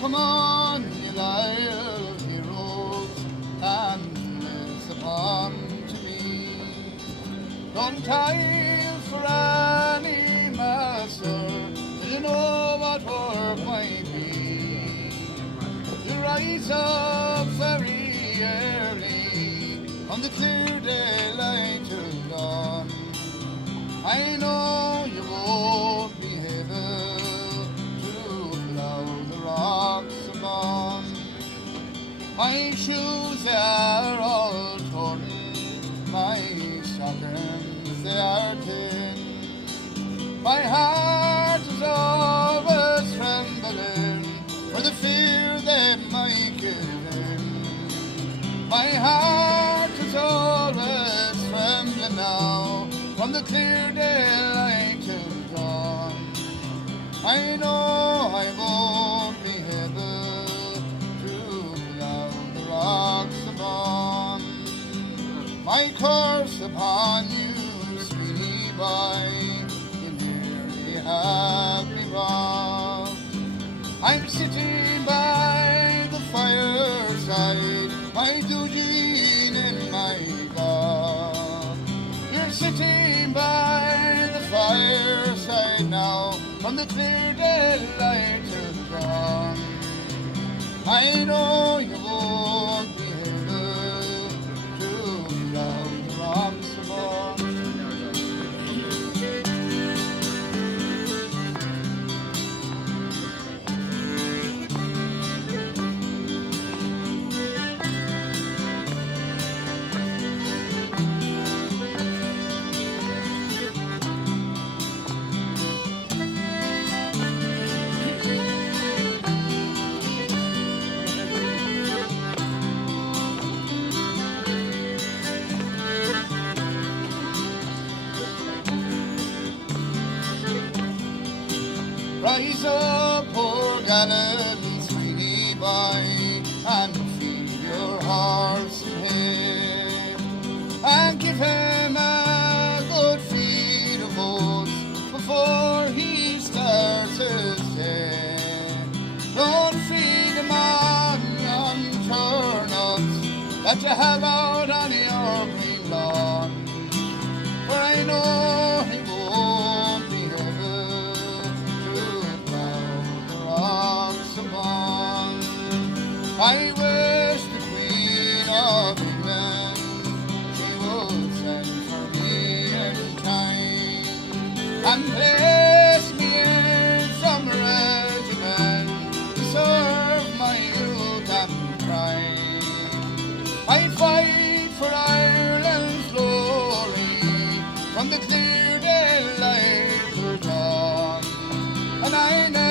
come on, you loyal heroes, and listen to me. Don't toil for any master till you know what work might be. You rise up very early on the clear daylight till dawn. I know you won't be able to plough the rocks upon. My shoes they are all torn, my stockings they are thin. My heart is always trembling for the fear they might give in. My heart is always trembling now from the clear daylight till dawn. I know I won't be able to plough the rocks upon. My curse upon you, sweetie boy, you nearly have me robbed. I'm sitting by the fireside, my Eugene and my God. You're sitting by the fireside now, from the clear daylight till dawn. I know you won't be able to plough the rocks upon. Rise up, poor Galilee, sweetie boy, and feed your horse in hay, and give him a good feed of oats before he starts his day. Don't feed him on turnips that you have out on your green lawn, for I know he won't be able to plough the rocks upon. I wish the Queen of England she would send for me in time and place me in some regiment to serve my youth and pride. I fight for Ireland's glory from the clear daylight to dawn, and I never